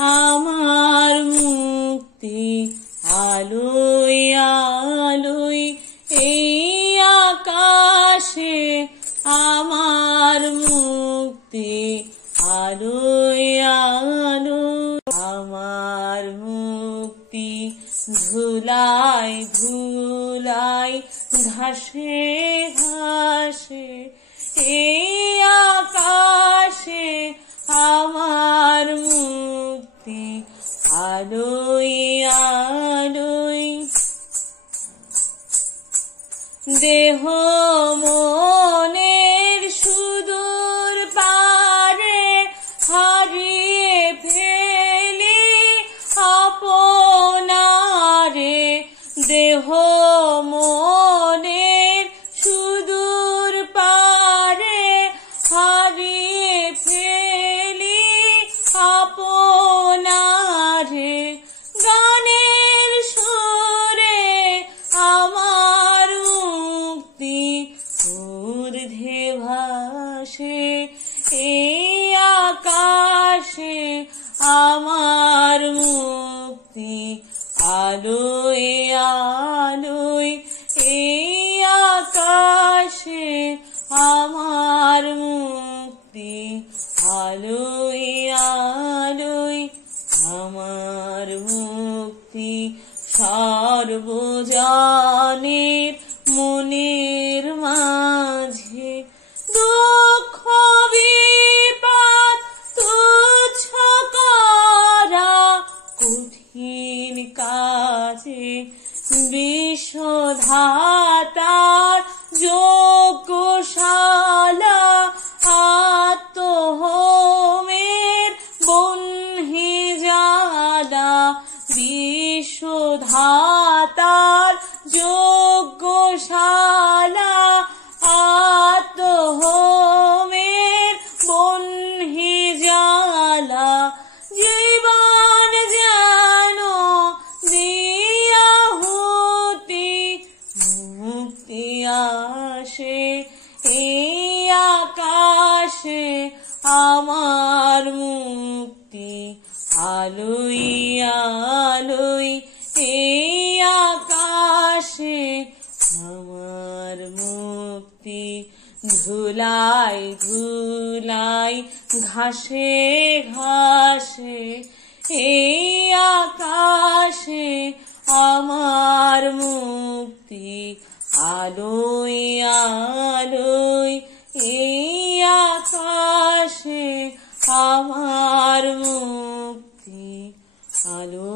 আমার মুক্তি আলোয় আলোয় এই আকাশে আমার মুক্তি আলোয় আলোয় আমার মুক্তি ধুলায় ধুলায় ঘাসে ঘাসে এই আকাশে আমার মুক্তি আলোয় আলোয় দেহ মনের সুদূর পারে হারিয়ে ফেলি আপনারে দেহ মনের সুদূর পারে হারিয়ে ফেলি আপনারে গানের সুরে আমার মুক্তি ঊর্ধ্বে ভাসে এই আকাশে আমার মুক্তি আলোয় আলোয় এই আকাশে আমার মুক্তি আলোয় আলোয় আমার মুক্তি সর্বজনের মনের মাঝে দুঃখ বিপদ তুচ্ছ করা কঠিন কাজে বিশ্বধাতার যজ্ঞশালা আত্মহোমের বহ্নি জ্বালা বিশ্বধাতার যজ্ঞশালা আত্মহোমের বহ্নি জ্বালা জীবন যেন দিয়াহুতি মুক্তি আসে এই আকাশে আমার মুক্তি আলোয় আলোয় এই আকাশে আমার মুক্তি ধুলায় ধুলায় ঘাসে ঘাসে এই আকাশে আমার মুক্তি আলোয় আলোয় এই আকাশে আমার মুক্তি আলোয়